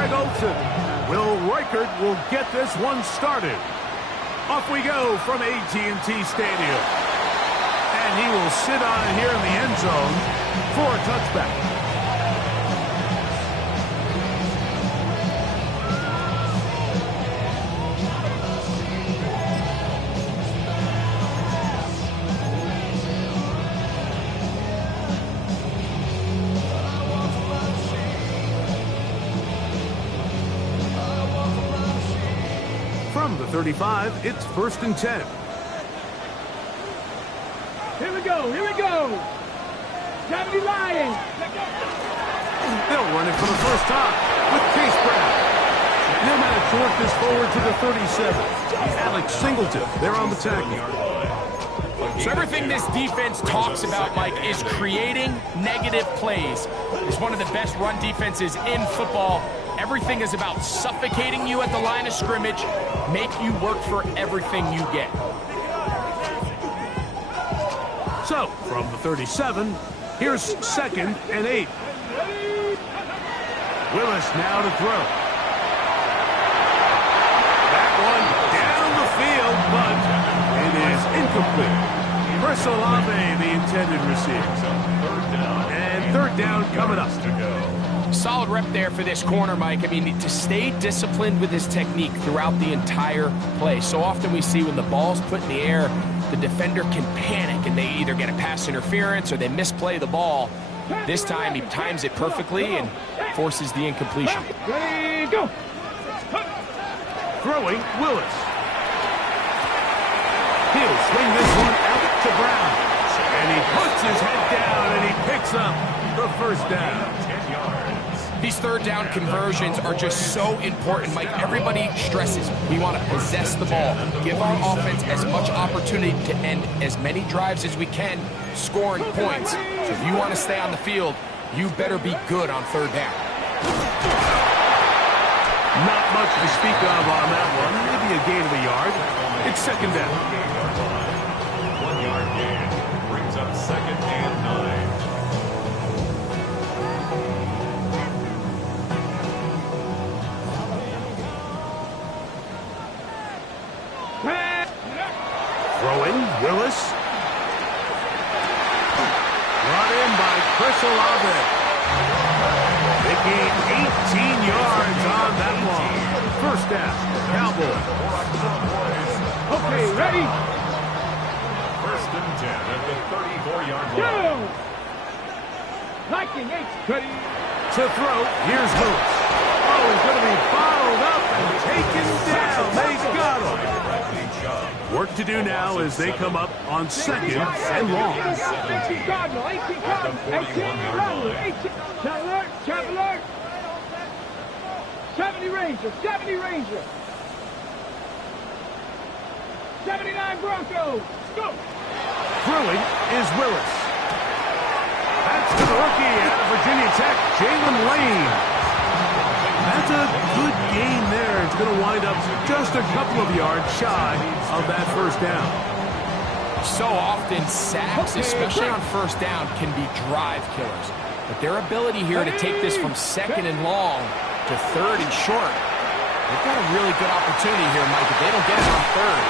Greg Olson. Will Reichert will get this one started. Off we go from AT&T Stadium. And he will sit on it here in the end zone for a touchback. From the 35, it's 1st and 10. Here we go, here we go. 70 Lions. They'll run it for the first time with Case Brown. He'll manage to work this forward to the 37. Alex Singleton, they're on the tackle. So everything this defense talks about, Mike, is creating negative plays. It's one of the best run defenses in football. Everything is about suffocating you at the line of scrimmage, make you work for everything you get. So, from the 37, here's 2nd and 8. Willis now to throw. That one down the field, but it is incomplete. Chris Olave, the intended receiver. And 3rd down coming up. Solid rep there for this corner, Mike. I mean, to stay disciplined with his technique throughout the entire play. So often we see when the ball's put in the air, the defender can panic and they either get a pass interference or they misplay the ball. This time he times it perfectly and forces the incompletion. Ready, go. Throwing, Willis. He'll swing this one out to Brown. And he puts his head down and he picks up the 1st down. These 3rd down conversions are just so important, Mike. Everybody stresses we want to possess the ball, give our offense as much opportunity to end as many drives as we can, scoring points. So if you want to stay on the field, you better be good on 3rd down. Not much to speak of on that one. Maybe a gain of a yard. It's 2nd down. 1-yard gain brings up 2nd and 9. Throwing, Willis. Brought in by Chris Olave. They gained 18 yards on that one. 1st down, Cowboys. Okay, ready? 1st and 10 at the 34-yard line. Go. Liking 8. Ready. To throw, here's Lewis. Oh, he's going to be bottled up and taken down. They got him. Work to do now as they come up on 2nd and long. 18 Cardinal, 18 Cardinal, 18 Cardinal, 18. Traveler, Traveler. 70 Ranger, 70 Ranger. 79 Broncos. Go. Throwing is Willis. That's to the rookie out of Virginia Tech, Jalen Lane. That's a good gain there. It's going to wind up just a couple of yards shy of that 1st down. So often sacks, especially on 1st down, can be drive killers. But their ability here to take this from 2nd and long to 3rd and short, they've got a really good opportunity here, Mike. If they don't get it on 3rd,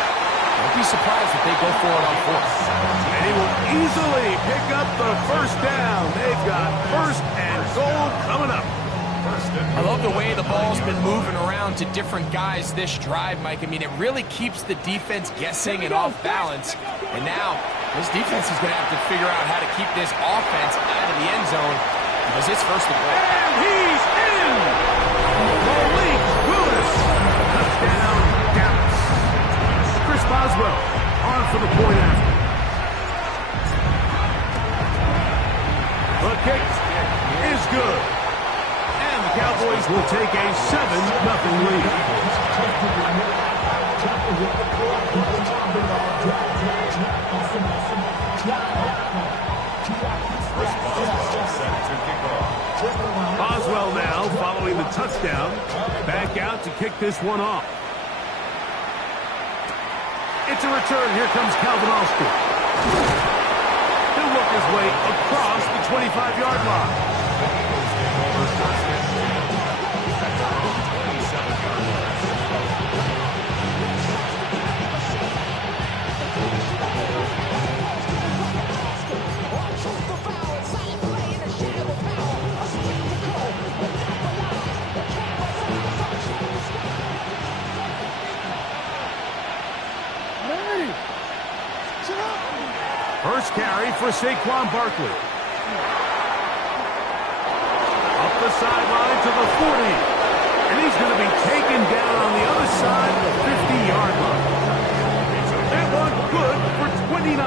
don't be surprised if they go for it on 4th. And he will easily pick up the 1st down. They've got 1st and goal coming up. I love the way the ball's been moving around to different guys this drive, Mike. I mean, it really keeps the defense guessing and off balance. And now, this defense is going to have to figure out how to keep this offense out of the end zone because it's 1st and goal. And he's in! Malik Willis. Touchdown, Dallas. Chris Boswell on for the point after. The kick is good. The Cowboys will take a 7-0 lead. Boswell now following the touchdown. Back out to kick this one off. It's a return. Here comes Calvin Austin. He'll work his way across the 25-yard line. First carry for Saquon Barkley. Up the sideline to the 40. And he's going to be taken down on the other side of the 50-yard line. That one good for 29.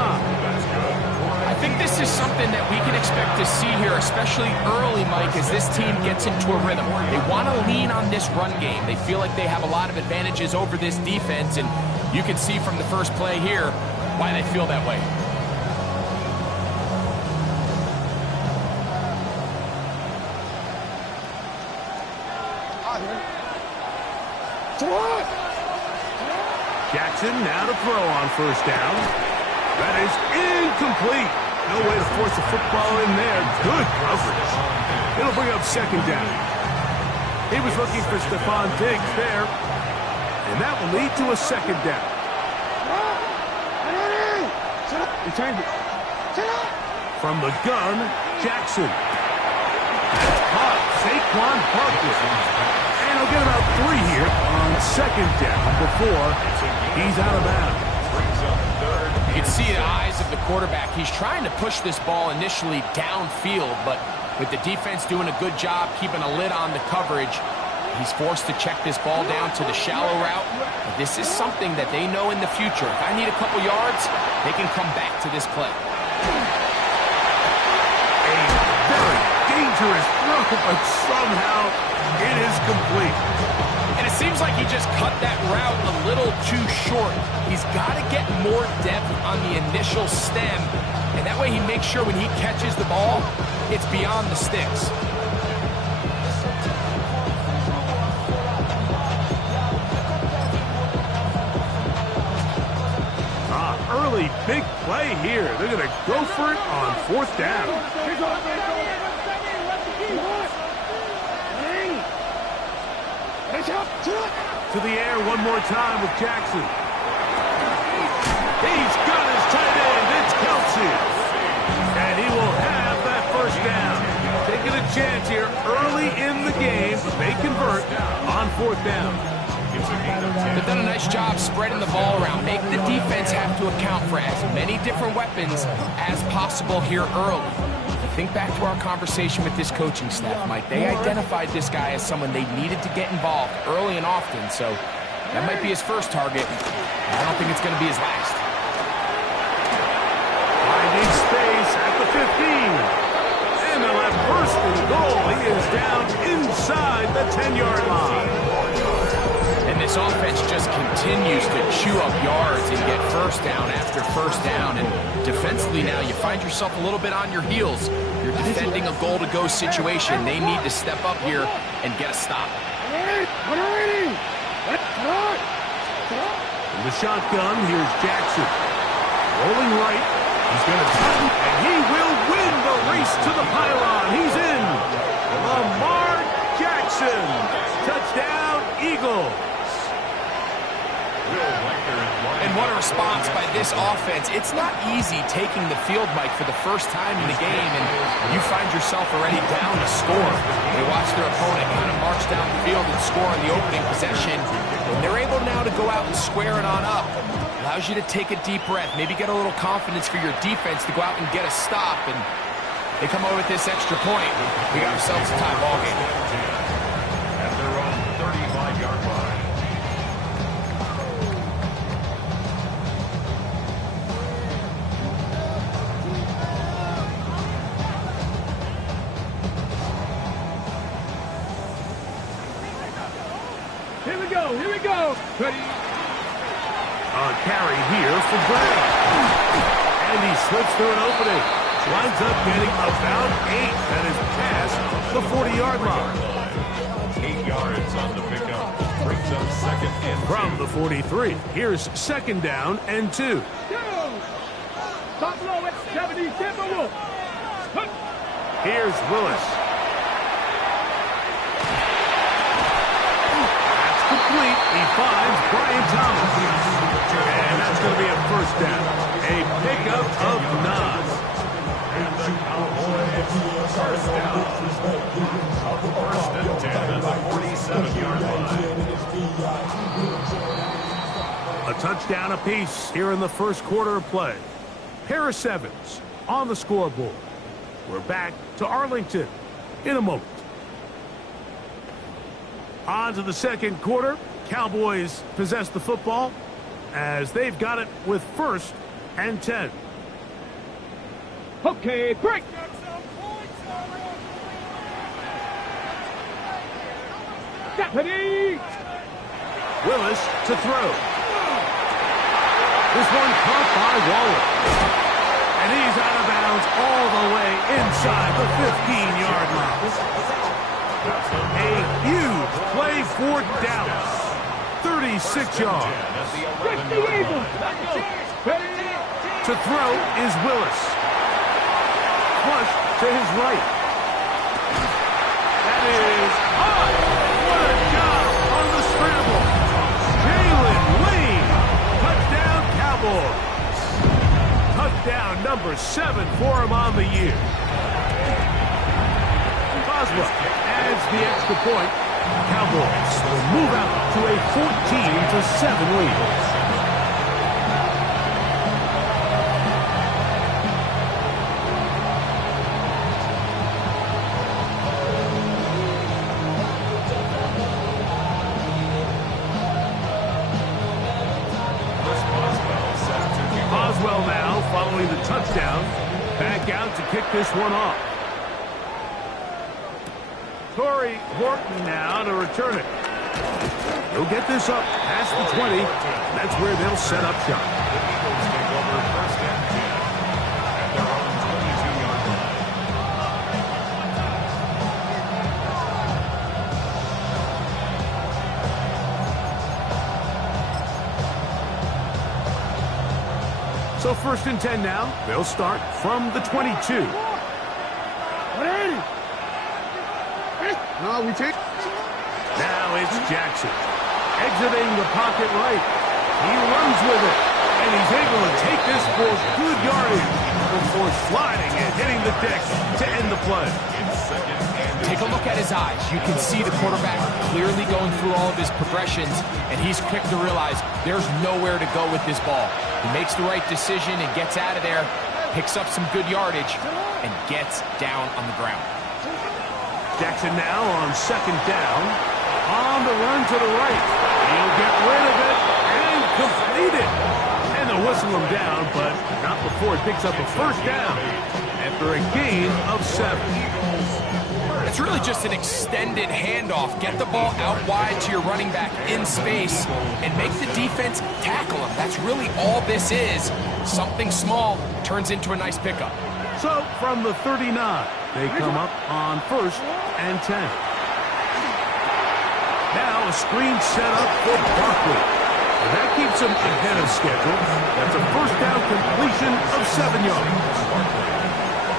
I think this is something that we can expect to see here, especially early, Mike, as this team gets into a rhythm. They want to lean on this run game. They feel like they have a lot of advantages over this defense, and you can see from the first play here why they feel that way. Jackson now to throw on first down. That is incomplete. No way to force the football in there. Good coverage. It'll bring up second down. He was looking for Stephon Diggs there. And that will lead to a second down. From the gun, Jackson. That's caught. Saquon Barkley. And he'll get about 3 here on second down before he's out of bounds. You can see the eyes of the quarterback. He's trying to push this ball initially downfield, but with the defense doing a good job keeping a lid on the coverage, he's forced to check this ball down to the shallow route. This is something that they know in the future. If I need a couple yards, they can come back to this play. A very dangerous throw, but somehow it is complete. And it seems like he just cut that route a little too short. He's got to get more depth on the initial stem, and that way he makes sure when he catches the ball, it's beyond the sticks. Early big play here. They're going to go for it on fourth down. To the air one more time with Jackson. He's got his tight end. It's Kelsey. And he will have that first down. Taking a chance here early in the game. They convert on fourth down. They've done a nice job spreading the ball around. Make the defense have to account for as many different weapons as possible here early. Think back to our conversation with this coaching staff, Mike. They identified this guy as someone they needed to get involved early and often, so that might be his first target. I don't think it's going to be his last. Finding space at the 15. And they'll have first and goal. He is down inside the 10-yard line. And this offense just continues to chew up yards and get first down after first down. And defensively now, you find yourself a little bit on your heels. You're defending a goal-to-go situation. They need to step up here and get a stop. In the shotgun, here's Jackson. Rolling right. He's going to tighten, and he will win the race to the pylon. He's in. Lamar Jackson. Touchdown, Eagles. And what a response by this offense. It's not easy taking the field, Mike, for the first time in the game, and you find yourself already down to score. They watch their opponent kind of march down the field and score on the opening possession, and they're able now to go out and square it on up. Allows you to take a deep breath, maybe get a little confidence for your defense to go out and get a stop, and they come over with this extra point. We got ourselves a tie ball game. At their own 35-yard line. Here we go. Ready? A carry here for Gray. And he slips through an opening. Winds up getting about 8. That is past the 40-yard line. 8 yards on the pickup. Brings up second and 2. From the 43, here's second down and 2. Stop low at 70. Here's Willis. That's complete. He finds Brian Thomas. And that's going to be a first down. A pickup of 9. And the Cowboys first down. First and 10 at the 47-yard line. A A touchdown apiece here in the first quarter of play. Pair of sevens on the scoreboard. We're back to Arlington in a moment. On to the second quarter. Cowboys possess the football as they've got it with 1st and 10. Okay, break. Deputy. Willis to throw. This one caught by Waller. And he's out of bounds all the way inside the 15-yard line. A huge play for Dallas. 36 yards. To throw is Willis. Flush to his right. That is high. What a job on the scramble. Jalen Lane. Touchdown Cowboys. Touchdown number 7 for him on the year. Boswell adds the extra point. Cowboys will move out to a 14-7 lead. Boswell now following the touchdown. Back out to kick this one off. Torrey Horton now to return it. He'll get this up past the 20. That's where they'll set up shop. The Eagles take over 1st and 10 at their own 22-yard line. So 1st and 10 now. They'll start from the 22. No, we take. Now it's Jackson. Exiting the pocket right. He runs with it. And he's able to take this for good yardage before sliding and hitting the deck to end the play. Take a look at his eyes. You can see the quarterback clearly going through all of his progressions, and he's quick to realize there's nowhere to go with this ball. He makes the right decision and gets out of there, picks up some good yardage, and gets down on the ground. Jackson now on 2nd down. On the run to the right. He'll get rid of it and complete it. And they'll whistle him down, but not before he picks up a 1st down after a gain of 7. It's really just an extended handoff. Get the ball out wide to your running back in space and make the defense tackle him. That's really all this is. Something small turns into a nice pickup. So from the 39, they come up on 1st and 10. Now a screen set up for Barkley. And that keeps him ahead of schedule. That's a 1st down completion of 7 yards.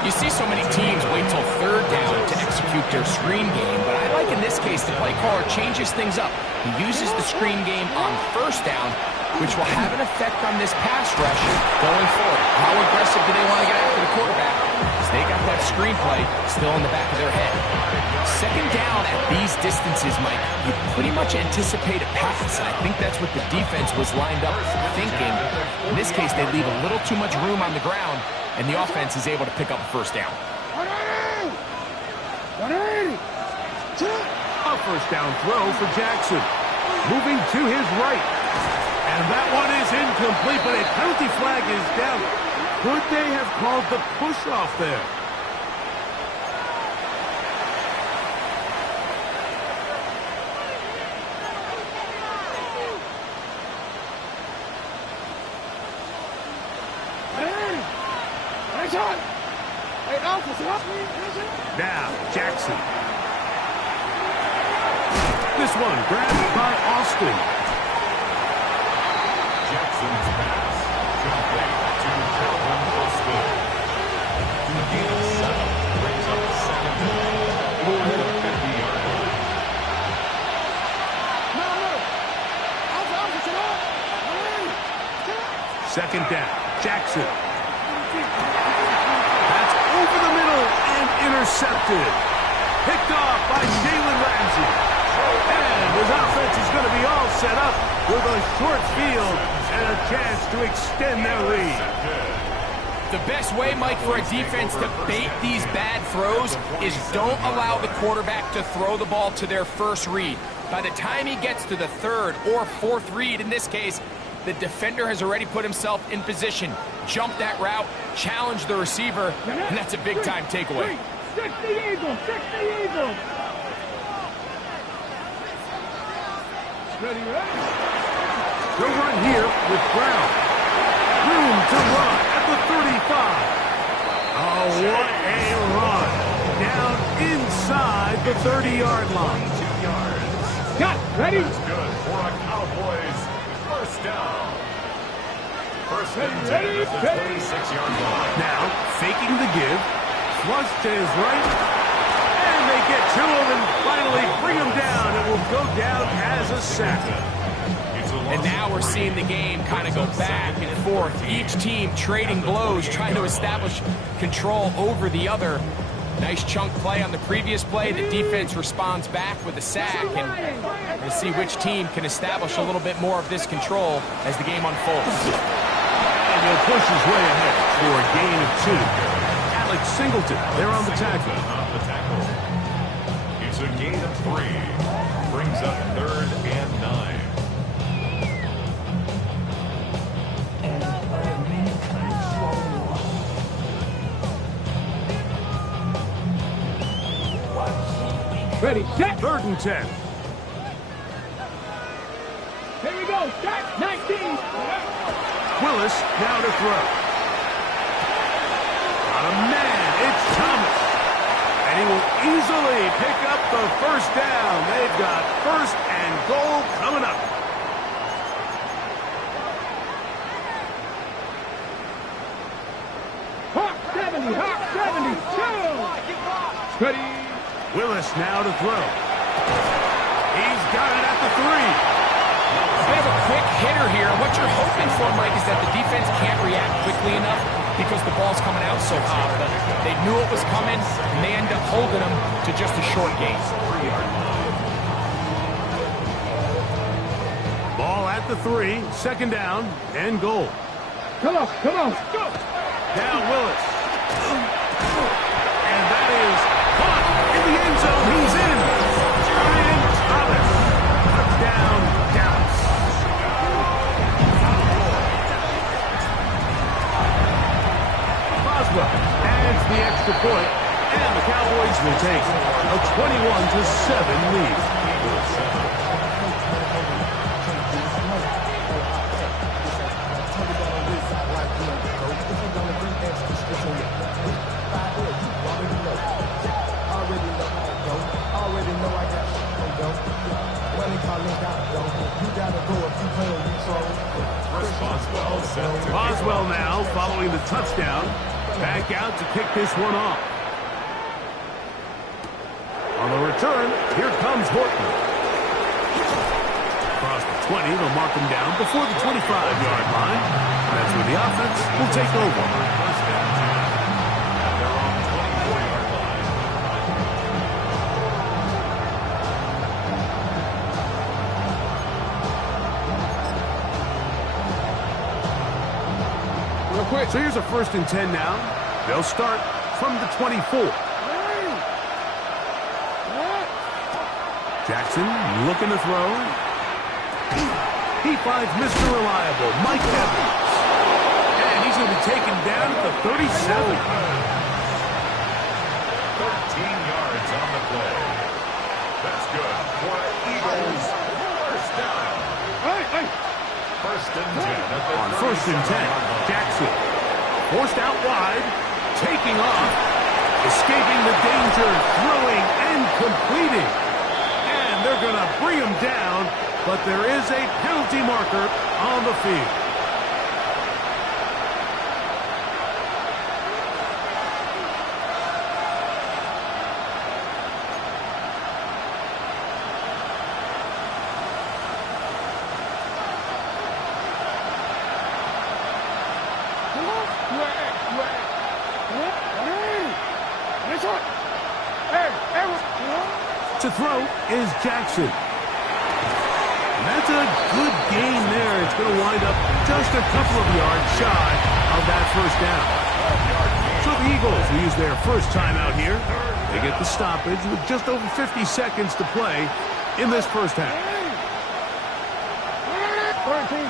You see so many teams wait till 3rd down to execute their screen game, but I like in this case the play caller changes things up. He uses the screen game on 1st down, which will have an effect on this pass rush going forward. How aggressive do they want to get after the quarterback? Because they got that screen play still in the back of their head. 2nd down at these distances, Mike, you pretty much anticipate a pass, and I think that's what the defense was lined up thinking. In this case, they leave a little too much room on the ground, and the offense is able to pick up a 1st down. A 1st down throw for Jackson. Moving to his right. And that one is incomplete, but a penalty flag is down. Could they have called the push-off there? Now, Jackson. This one grabbed by Austin. Jackson's pass complete to Calvin Austin. The gain of 7 brings up 2nd down at the 50-yard line. 2nd down. Jackson. That's over the middle and intercepted. Picked off by Jalen Ramsey. And his offense is going to be all set up with a short field and a chance to extend their lead. The best way, Mike, for a defense to bait these bad throws is don't allow the quarterback to throw the ball to their first read. By the time he gets to the third or fourth read, in this case, the defender has already put himself in position, jump that route, challenge the receiver, and that's a big-time takeaway. Stick the eagle, stick the eagle. Ready, ready. The run here with Brown. Room to run at the 35. Oh, what a run. Down inside the 30-yard line. 2 yards. Got, ready. That's good for a Cowboys first down. First and 10 at the 26-yard line. Now, faking the give. Flush to his right. And they get to him and finally bring him down. It will go down as a sack. And now we're seeing the game kind of go back and forth. Each team trading blows, trying to establish control over the other. Nice chunk play on the previous play. The defense responds back with a sack. And we'll see which team can establish a little bit more of this control as the game unfolds. And he'll push his way ahead for a gain of 2. Alex Singleton, they're on the tackle. It's a gain of 3. Brings up 3rd and 9. Ready, set. 3rd and 10. Here we go, start, 19. Willis now to throw. Got a man, it's Thomas. And he will easily pick up the first down. They've got 1st and goal coming up. Hawk 70, Hawk 72. Ready. Willis now to throw. He's got it at the 3. They have a quick hitter here, and what you're hoping for, Mike, is that the defense can't react quickly enough because the ball's coming out so hot. But they knew it was coming, and they end up holding them to just a short gain. Ball at the 3, 2nd down, and goal. Come on, come on. Go. Now Willis. And that is caught in the end zone. He's in. Ryan Thomas. Touchdown, Dallas. Boswell adds the extra point, and the Cowboys will take a 21-7 lead. Boswell now following the touchdown. Back out to kick this one off. On the return, here comes Horton. Across the 20, they'll mark him down before the 25-yard line. That's where the offense will take over. So here's a 1st and 10 now. They'll start from the 24. Jackson looking to throw. He finds Mr. Reliable, Mike Evans. And he's going to be taken down at the 37. 13 yards on the play. That's good for Eagles. First down. Hey. 1st and 10 at the On 1st and 10, Jackson forced out wide, taking off, escaping the danger, throwing and completing. And they're going to bring him down, but there is a penalty marker on the field. To throw is Jackson. That's a good gain there. It's going to wind up just a couple of yards shy of that first down. So the Eagles will use their first timeout here. They get the stoppage with just over 50 seconds to play in this first half. 13.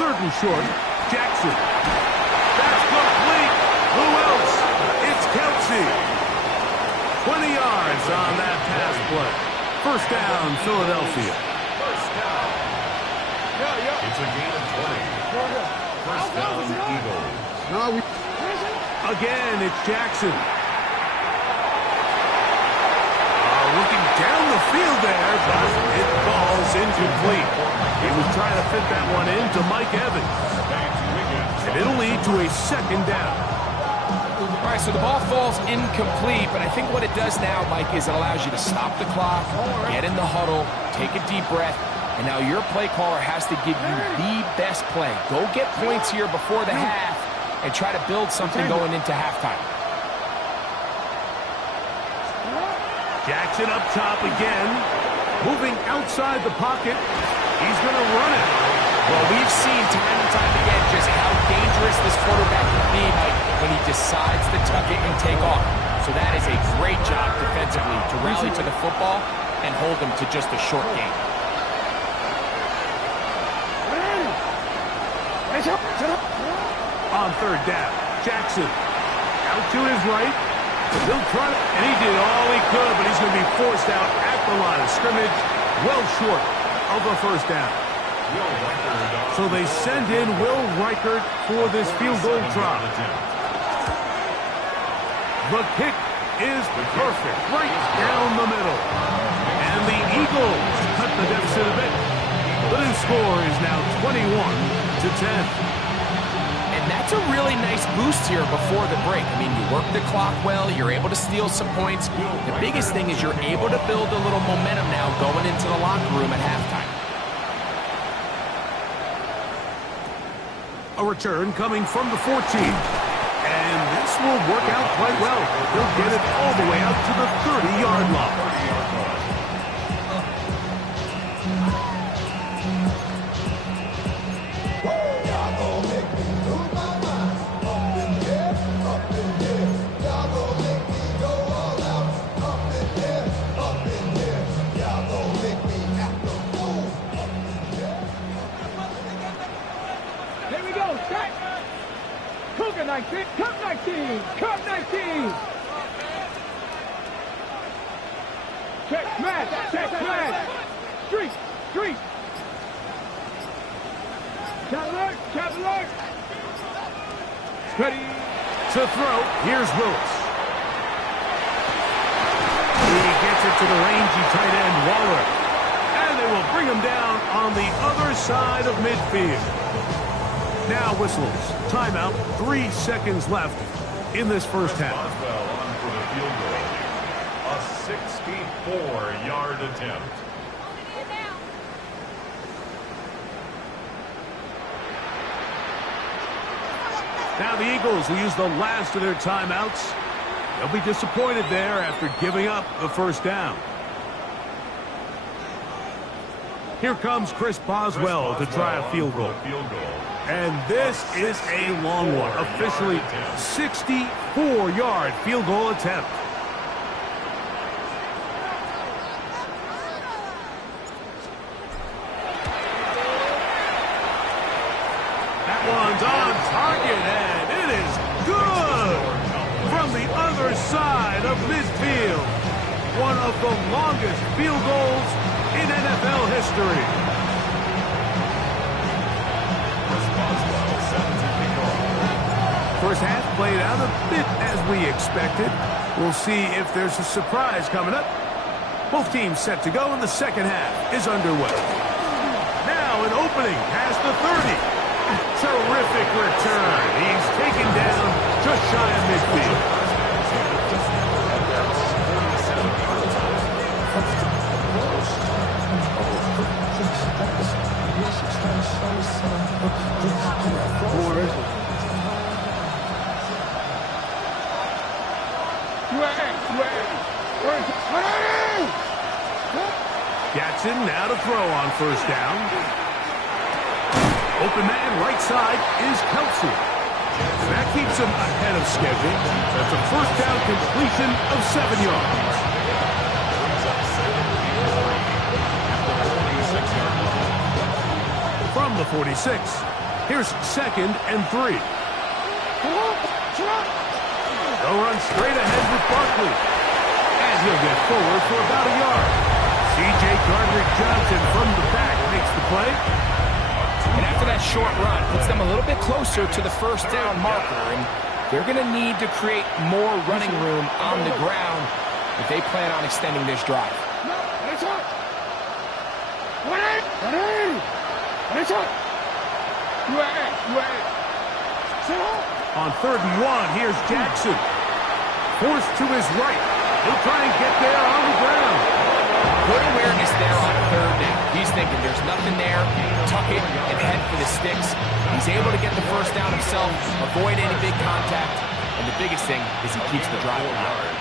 Third and short, Jackson. That's complete. Who else? It's Kelsey. 20 yards on that pass play. First down, Philadelphia. First down. It's a gain of 20. First down, Eagles. Again, it's Jackson. Looking down the field there, but it falls incomplete. He was trying to fit that one into Mike Evans. And it'll lead to a second down. All right, so the ball falls incomplete, but I think what it does now, Mike, is it allows you to stop the clock, get in the huddle, take a deep breath, and now your play caller has to give you the best play. Go get points here before the half and try to build something going into halftime. Jackson up top again, moving outside the pocket. He's going to run it. Well, we've seen time and time again just how dangerous this quarterback can be, Mike, when he decides to tuck it and take off. So that is a great job defensively to rally to the football and hold them to just a short game. On third down, Jackson out to his right. He'll try it, and he did all he could, but he's going to be forced out at the line of scrimmage, well short of the first down. So they send in Will Reichert for this field goal try. The kick is perfect, right down the middle. And the Eagles cut the deficit a bit. The new score is now 21-10. And that's a really nice boost here before the break. I mean, you work the clock well, you're able to steal some points. The biggest thing is you're able to build a little momentum now going into the locker room at halftime. A return coming from the 14. And this will work out quite well. They'll get it all the way out to the 30-yard line. Cougar 19, Cup 19, Cup 19. Check man. Street. Cap alert. Ready. To throw, here's Willis. He gets it to the rangy tight end, Waller. And they will bring him down on the other side of midfield. Now whistles. Timeout. 3 seconds left in this first half. Boswell on for the field goal. A 64-yard attempt. Now the Eagles will use the last of their timeouts. They'll be disappointed there after giving up the first down. Here comes Chris Boswell to try a field goal. And this is a long one. Officially 64-yard field goal attempt. That one's on target, and it is good from the other side of midfield. One of the longest field goals in NFL history. First half played out a bit as we expected. We'll see if there's a surprise coming up. Both teams set to go, and the second half is underway. Now an opening past the 30. Terrific return. He's taken down just shy of midfield. Jackson now to throw on first down. Open man right side is Kelsey. That keeps him ahead of schedule. That's a first down completion of 7 yards. From the 46, here's 2nd and 3. They'll run straight ahead with Barkley. And he'll get forward for about a yard. C.J. Gardner-Johnson from the back makes the play. And after that short run, puts them a little bit closer to the first down marker. And they're going to need to create more running room on the ground if they plan on extending this drive. On 3rd and 1, here's Jackson. Forced to his right. He'll try and get there on the ground. Good awareness there on 3rd down. He's thinking there's nothing there. Tuck it and head for the sticks. He's able to get the first down himself, avoid any big contact, and the biggest thing is he keeps the drive alive.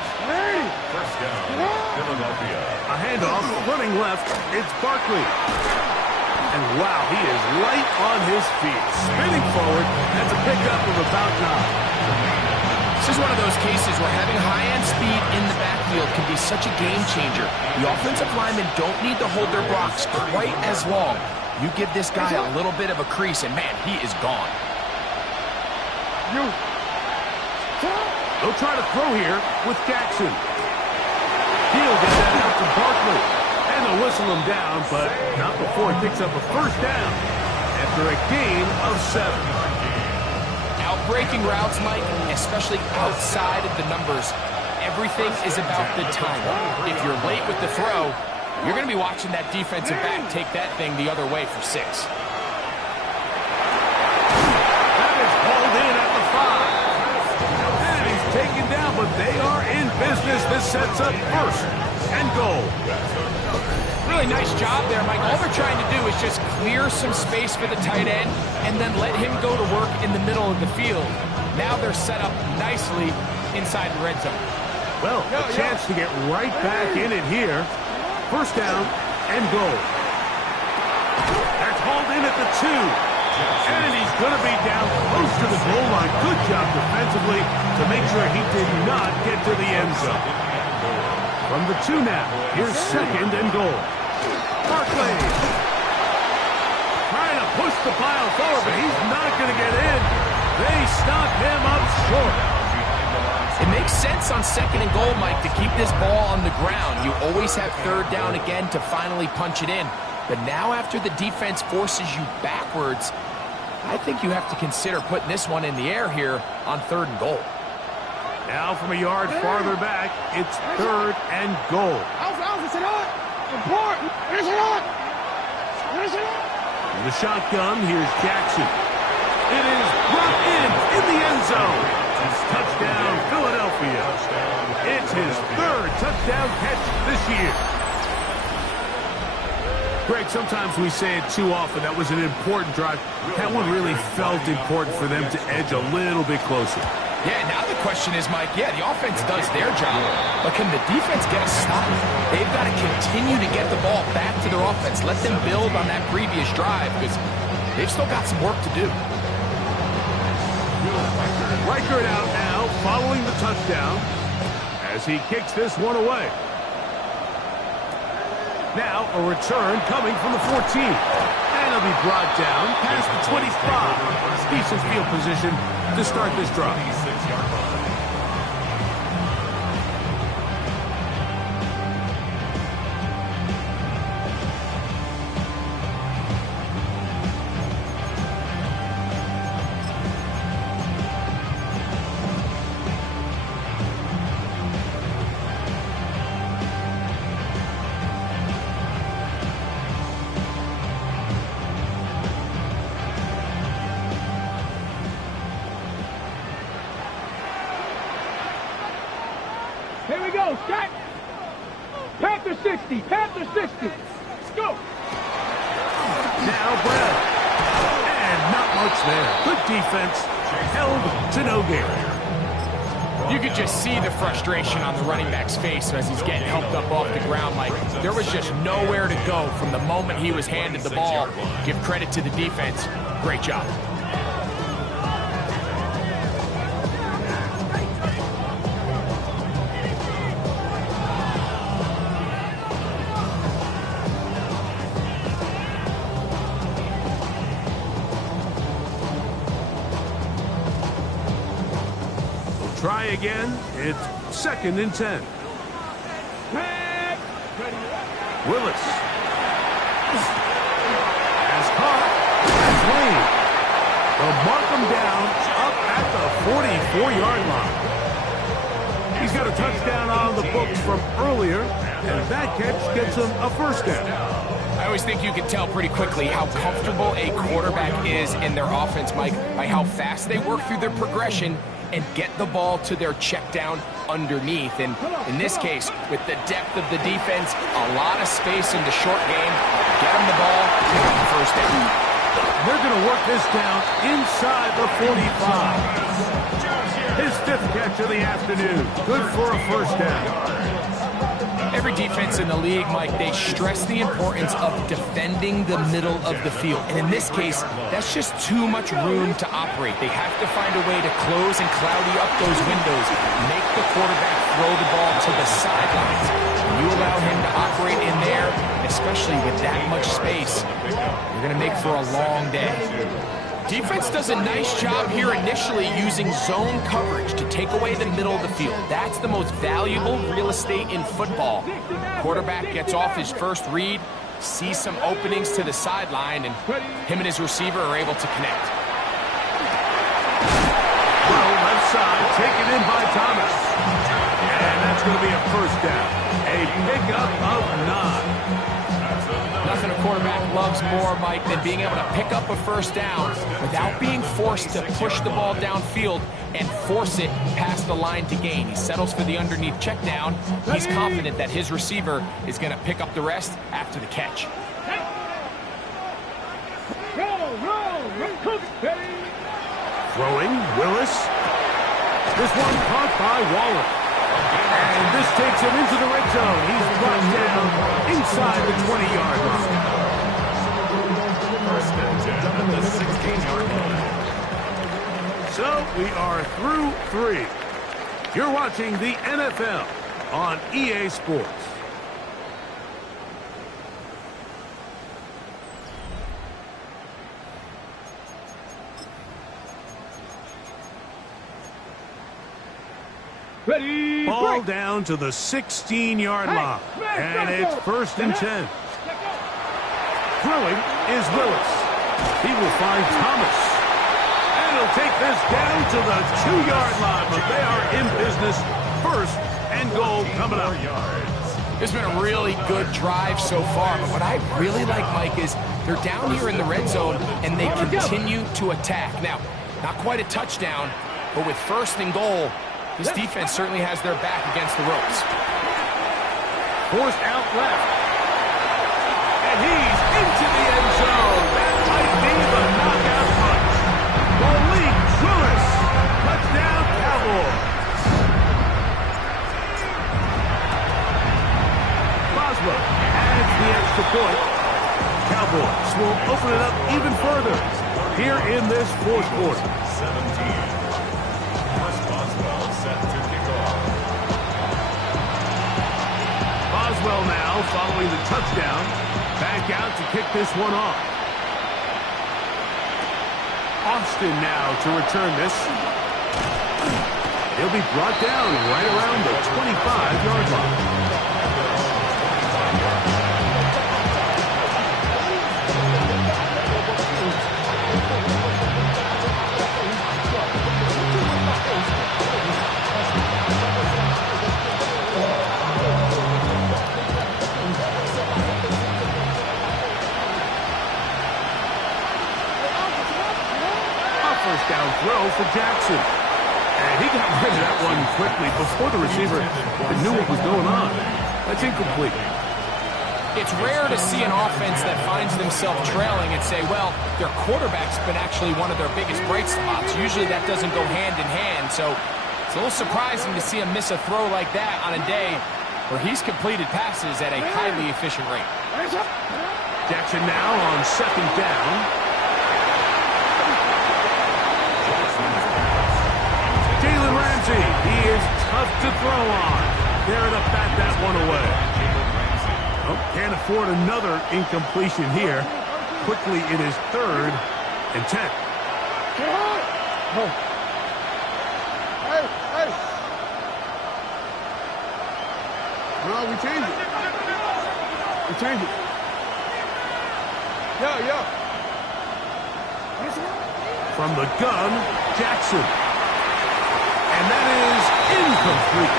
First down, Philadelphia. A handoff, running left, it's Barkley. And wow, he is light on his feet. Spinning forward, that's a pickup of about 9. This is one of those cases where having high-end speed in the backfield can be such a game changer. The offensive linemen don't need to hold their blocks quite as long. You give this guy a little bit of a crease, and man, he is gone. They'll try to throw here with Jackson. He'll get that out to Barkley. And they'll whistle him down, but not before he picks up a first down after a gain of 7. Outbreaking routes, Mike, especially outside of the numbers, everything is about the timing. If you're late with the throw, you're going to be watching that defensive back take that thing the other way for 6. That is hauled in at the 5. And he's taken down, but they are in business. This sets up 1st and goal. Really nice job there, Mike. All they're trying to do is just clear some space for the tight end and then let him go to work in the middle of the field. Now they're set up nicely inside the red zone. Well, a chance to get right back in it here. First down and goal. That's hauled in at the 2. And he's going to be down close to the goal line. Good job defensively to make sure he did not get to the end zone. From the 2 now, here's 2nd and goal. Barkley trying to push the pile forward, but he's not going to get in. They stop him up short. It makes sense on 2nd and goal, Mike, to keep this ball on the ground. You always have 3rd down again to finally punch it in. But now after the defense forces you backwards, I think you have to consider putting this one in the air here on 3rd and goal. Now from a yard farther back, it's 3rd and goal. In the shotgun, here's Jackson. It is brought in the end zone. Touchdown, Philadelphia. It's his 3rd touchdown catch this year. Greg, sometimes we say it too often. That was an important drive. That one really felt important for them to edge a little bit closer. Yeah, now the question is, Mike, the offense does their job, but can the defense get a stop? They've got to continue to get the ball back to their offense. Let them build on that previous drive because they've still got some work to do. Reichert out now, following the touchdown, as he kicks this one away. Now a return coming from the 14. And he'll be brought down past the 20 spot. Decent field position to start this drive. Here we go, Scott. Panther 60, Panther 60. Go. Now Brad. And not much there. Good defense. Held to no gain. You could just see the frustration on the running back's face as he's getting helped up off the ground. Like, there was just nowhere to go from the moment he was handed the ball. Give credit to the defense. Great job. Try again. It's 2nd and 10. Willis. Has caught. Has Lane. They'll mark him down up at the 44-yard line. He's got a touchdown on the books from earlier, and that catch gets him a first down. I always think you can tell pretty quickly how comfortable a quarterback is in their offense, Mike, by how fast they work through their progression and get the ball to their check down underneath. And in this case, with the depth of the defense, a lot of space in the short game, get them the ball, pick up the first down. They're going to work this down inside the 45. His 5th catch of the afternoon. Good for a first down. Every defense in the league, Mike, they stress the importance of defending the middle of the field. And in this case, that's just too much room to operate. They have to find a way to close and cloudy up those windows, make the quarterback throw the ball to the sidelines. When you allow him to operate in there, especially with that much space, you're going to make for a long day. Defense does a nice job here initially using zone coverage to take away the middle of the field. That's the most valuable real estate in football. Quarterback gets off his first read, sees some openings to the sideline, and him and his receiver are able to connect. Well, left side, taken in by Thomas. And that's going to be a first down. A pickup of 9. Nothing a quarterback loves more, Mike, than being able to pick up a first down without being forced to push the ball downfield and force it past the line to gain. He settles for the underneath check down. He's confident that his receiver is going to pick up the rest after the catch. Throwing, Willis. This one caught by Waller. And this takes him into the red zone. He's brought down inside the 20-yard line. First and 10 at the 16-yard line. So we are through 3. You're watching the NFL on EA Sports. Ready, Ball break. down to the 16-yard line. And it's 1st and 10. Throwing is Willis. He will find Thomas. And he'll take this down to the 2-yard line. But they are in business. 1st and goal coming up. It's been a really good drive so far. But what I really like, Mike, is they're down here in the red zone and they continue to attack. Now, not quite a touchdown, but with 1st and goal, this defense certainly has their back against the ropes. Forced out left. And he's into the end zone. That might be the knockout punch. Malik Willis. Touchdown, Cowboys. Boswell adds the extra point. Cowboys will open it up even further here in this 4th quarter. 17. Set to kick off. Boswell now following the touchdown. Back out to kick this one off. Austin now to return this. He'll be brought down right around the 25-yard line. First down throw for Jackson. And he got rid of that one quickly before the receiver knew what was going on. That's incomplete. It's rare to see an offense that finds themselves trailing and say, well, their quarterback's been actually one of their biggest bright spots. Usually that doesn't go hand in hand. So It's a little surprising to see him miss a throw like that on a day where he's completed passes at a highly efficient rate. Jackson now on second down. Jalen Ramsey, he is tough to throw on. There to bat that one away. Oh, can't afford another incompletion here. Quickly it is 3rd and 10. No, we change it. We change it. Yeah. From the gun, Jackson. And that is incomplete.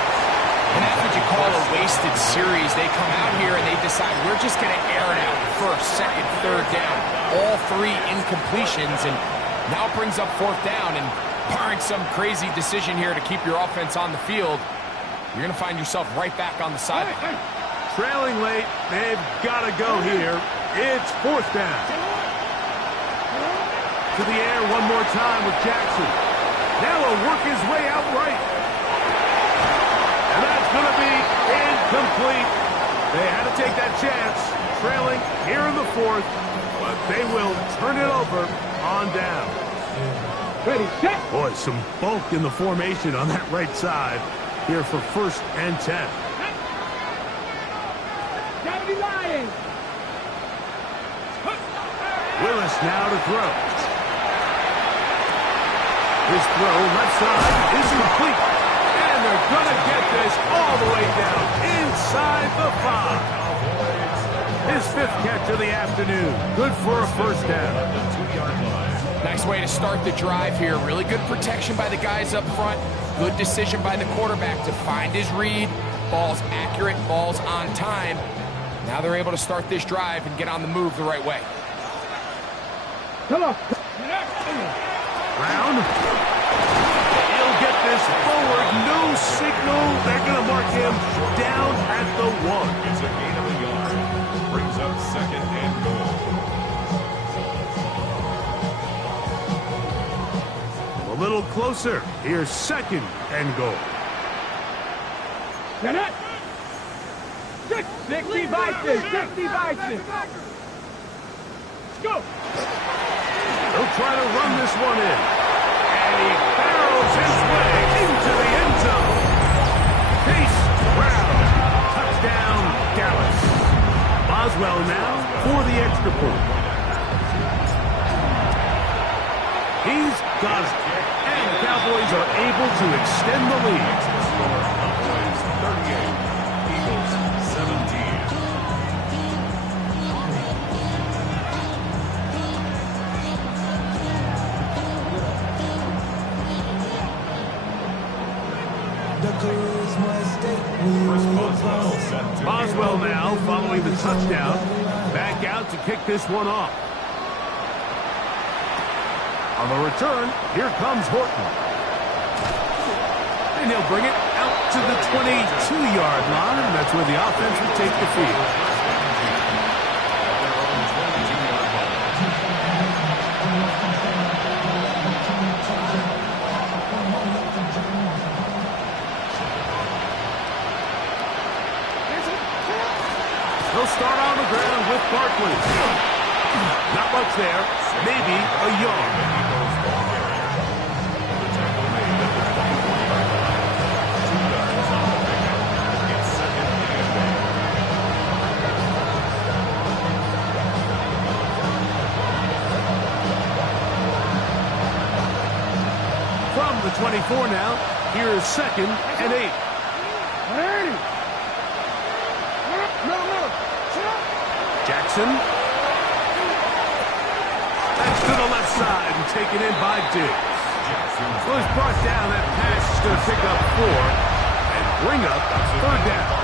And that's what you call a wasted series. They come out here and they decide we're just going to air it out. First, second, third down. All 3 incompletions. And now it brings up 4th down. And barring some crazy decision here to keep your offense on the field, you're going to find yourself right back on the sideline. Trailing late, they've got to go here. It's 4th down. To the air one more time with Jackson. Now he'll work his way out right. And that's going to be incomplete. They had to take that chance, trailing here in the 4th, but they will turn it over on down. Ready, set. Boy, some bulk in the formation on that right side here for 1st and 10. Gotta be lying. Willis now to throw. His throw left side is complete. And they're going to get this all the way down inside the 5. His 5th catch of the afternoon. Good for a 1st down. Nice way to start the drive here. Really good protection by the guys up front. Good decision by the quarterback to find his read. Ball's accurate, ball's on time. Now they're able to start this drive and get on the move the right way. Come on. Brown. He'll get this forward. No signal. They're going to mark him down at the 1. It's a gain of a yard. Brings up 2nd and goal. A little closer. Here's 2nd and goal. Get it. 60 Vikings. 60 Vikings. Let's go. They'll try to run this one in. And he barrels his way into the end zone. Chase Brown. Touchdown, Dallas. Boswell now for the extra point. He's got it. And the Cowboys are able to extend the lead. Cowboys 38, Eagles 17. Boswell now following the touchdown. Back out to kick this one off. On the return, here comes Horton. And he'll bring it out to the 22-yard line. That's where the offense will take the field. They'll start on the ground with Barkley. Not much there. Maybe a yard. From the 24 now, here's 2nd and 8. Jackson. That's to the left side and taken in by Diggs. Was brought down. That pass is going to pick up 4 and bring up 3rd down.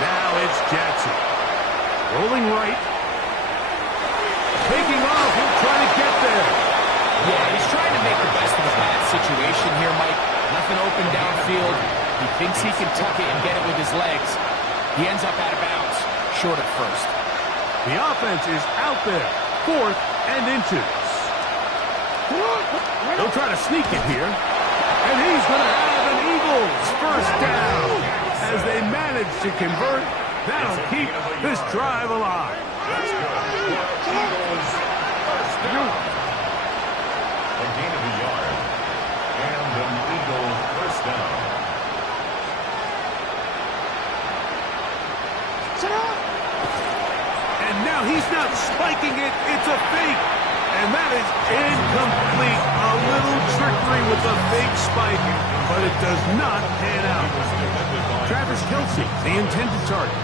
Now it's Jackson. Rolling right. Taking off. He'll try to get there. Yeah, he's trying to make the best of a bad situation here, Mike. Nothing open downfield. He thinks he can tuck it and get it with his legs. He ends up out of bounds, short at 1st. The offense is out there. 4th and inches. He'll try to sneak it here. And he's going to have an Eagles first down. As they manage to convert, that'll keep this drive alive. That's good. Eagles first down. A gain of a yard. And an Eagle first down. And now he's not spiking it. It's a fake. And that is incomplete. A little trickery with the fake spike, but it does not pan out. Travis Kelce, the intended target.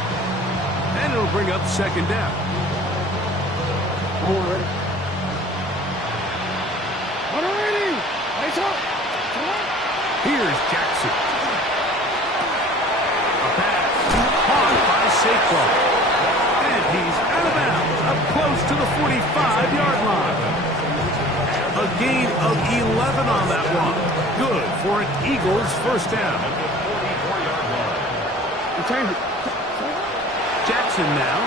And it'll bring up second down. Here's Jackson. A pass. Caught by Saquon. And he's out of bounds, up close to the 45-yard line. A gain of 11 on that one. Good for an Eagles first down. Jackson now.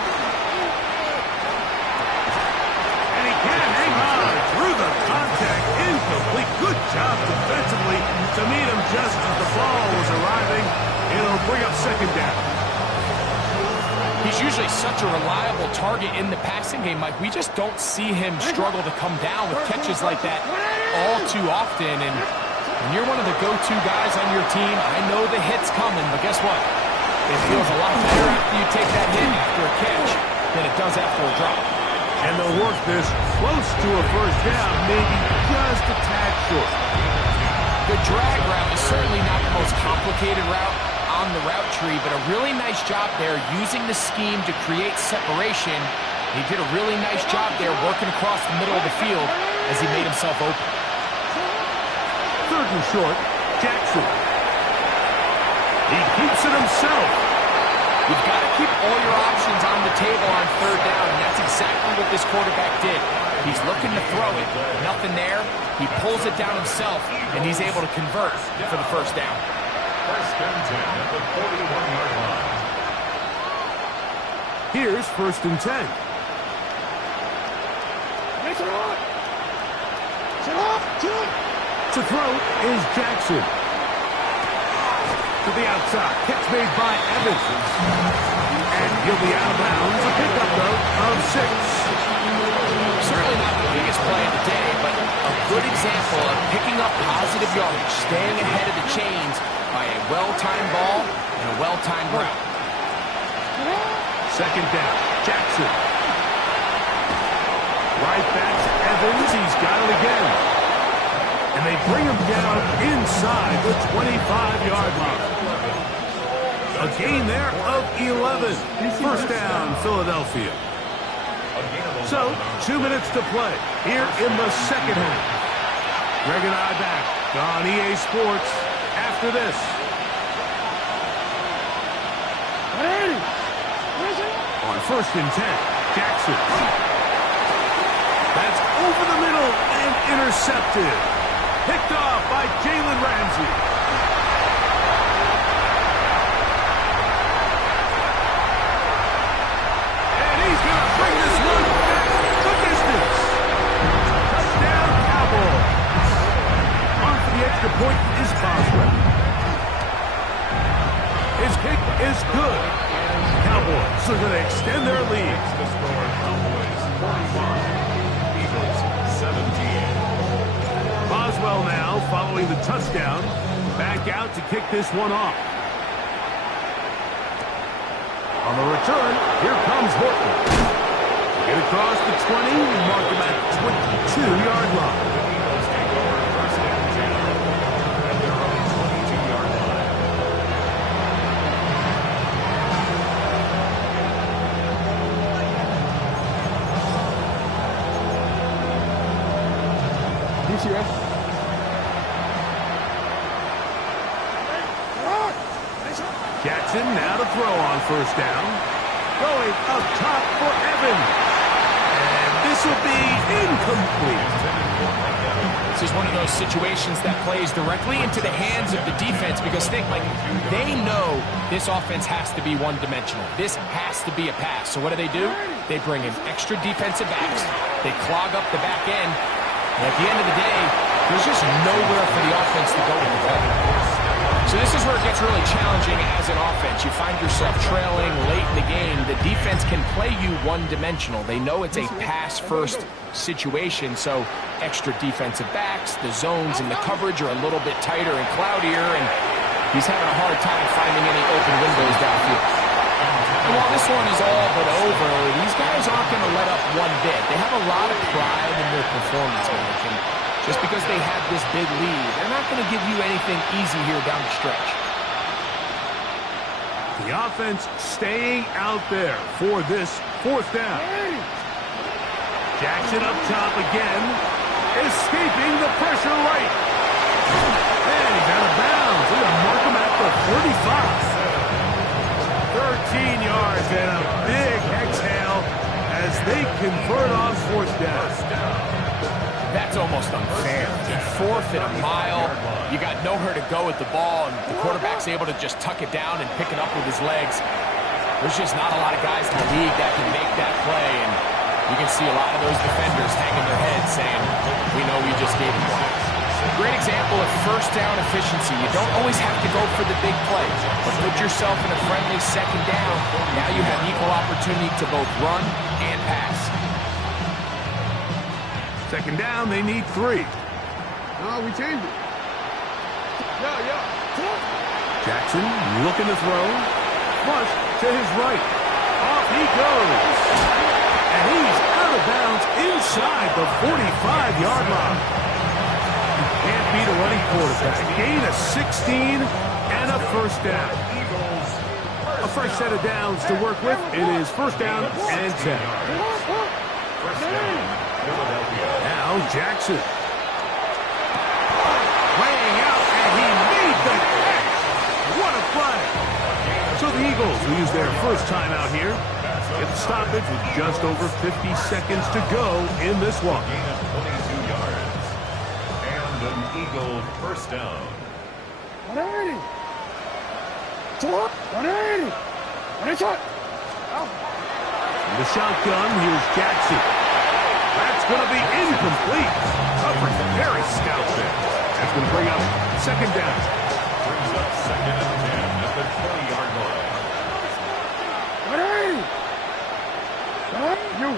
And he can't hang on through the contact. Incomplete. Good job defensively to meet him just as the ball was arriving. It'll bring up second down. He's usually such a reliable target in the passing game, Mike. We just don't see him struggle to come down with catches like that all too often. And when you're one of the go-to guys on your team, I know the hit's coming, but guess what? It feels a lot better after you take that hit after a catch than it does after a drop. And they'll work this close to a first down, maybe just a tad short. The drag route is certainly not the most complicated route on the route tree, but a really nice job there using the scheme to create separation. He did a really nice job there working across the middle of the field as he made himself open. Third and short, Jackson. He keeps it himself. You've got to keep all your options on the table on third down, and that's exactly what this quarterback did. He's looking to throw it. Nothing there. He pulls it down himself, and he's able to convert for the first down. First and 10 at the 41-yard line. Here's first and 10. To throw is Jackson. To the outside. Catch made by Evans. And he'll be out of bounds. A pickup, though, of 6. Certainly not the biggest play of the day, but a good example of picking up positive yardage, staying ahead of the chains by a well-timed ball and a well-timed route. Second down, Jackson. Right back to Evans. He's got it again. And they bring him down inside the 25-yard line. A gain there of 11. First down, Philadelphia. So, 2 minutes to play here in the second half. Greg and I back on EA Sports after this. On first and 10, Jackson. That's over the middle and intercepted. Picked off by Jalen Ramsey. And he's going to bring this one back the distance. Touchdown, Cowboys. On for the extra point is Boswell. His kick is good. Cowboys are going to extend their lead. The score, Cowboys 41, Eagles 17. Boswell now following the touchdown. Back out to kick this one off. On the return, here comes Horton. Get across the 20, mark him at 22-yard line. The Eagles take over first and 10 at their own 22-yard line. Jackson now to throw on first down. Going up top for Evans. And this will be incomplete. This is one of those situations that plays directly into the hands of the defense because think, like, they know this offense has to be one-dimensional. This has to be a pass. So what do? They bring in extra defensive backs. They clog up the back end. And at the end of the day, there's just nowhere for the offense to go with the ball. So this is where it gets really challenging as an offense. You find yourself trailing late in the game. The defense can play you one-dimensional. They know it's a pass-first situation, so extra defensive backs, the zones and the coverage are a little bit tighter and cloudier, and he's having a hard time finding any open windows downfield. And while this one is all but over, these guys aren't going to let up one bit. They have a lot of pride in their performance, Mike, and just because they have this big lead, they're not going to give you anything easy here down the stretch. The offense staying out there for this fourth down. Jackson up top again, escaping the pressure right. And he's out of bounds. We're going to mark him at the 35. 13 yards and a big exhale as they convert on fourth down. That's almost unfair. In fourth and a mile, you got nowhere to go with the ball, and the quarterback's able to just tuck it down and pick it up with his legs. There's just not a lot of guys in the league that can make that play, and you can see a lot of those defenders hanging their heads saying, we know we just gave him one. Great example of first down efficiency. You don't always have to go for the big play, but put yourself in a friendly second down. Now you have equal opportunity to both run and pass. Second down, they need 3. No, we changed it. Yeah. Jackson looking to throw. Flush to his right. Off he goes. And he's out of bounds inside the 45-yard line. Can't beat a running quarterback. Gain of 16 and a first down. A fresh set of downs to work with. It is first down and 10. First down, Philadelphia. Now Jackson. Laying out, and he made the catch. What a play. So the Eagles will use their first time out here. Get the stoppage with just over 50 seconds to go in this one. Gain of 22 yards. And an Eagle first down. 180. 180. In the shotgun, here's Jackson. That's going to be incomplete. Coverage very stout there. That's going to bring up second down. Brings up second and 10 at the 20-yard line. 180. You.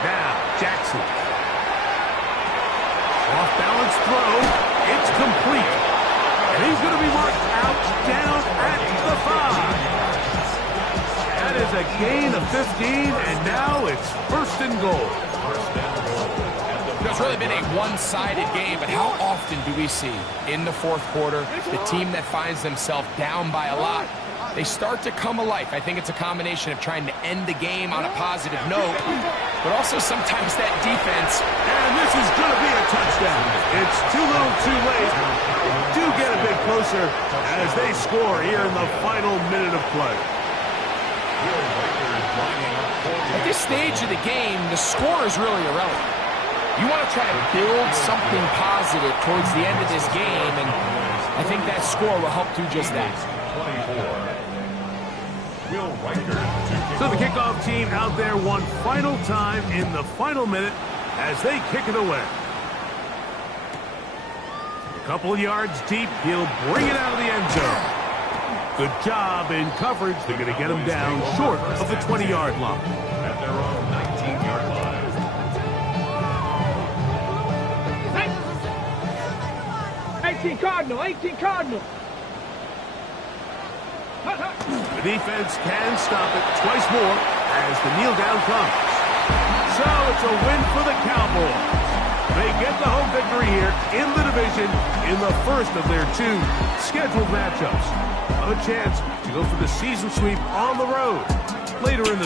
Now, Jackson. Off-balance throw. It's complete. And he's going to be marked out down at the 5. That is a gain of 15, and now it's first and goal. It's really been a one-sided game, but how often do we see in the fourth quarter the team that finds themselves down by a lot, they start to come alive. I think it's a combination of trying to end the game on a positive note, but also sometimes that defense. And this is going to be a touchdown. It's too little too late. Do get a bit closer as they score here in the final minute of play. At this stage of the game, the score is really irrelevant. You want to try to build something positive towards the end of this game, and I think that score will help do just that. So the kickoff team out there one final time in the final minute as they kick it away. A couple yards deep, he'll bring it out of the end zone. Good job in coverage. They're going to get him down short of the 20-yard line. At their own 19-yard line. 18 Cardinal. 18 Cardinal. The defense can stop it twice more as the kneel down comes. So it's a win for the Cowboys. They get the home victory here in the division in the first of their 2 scheduled matchups. A chance to go for the season sweep on the road later in the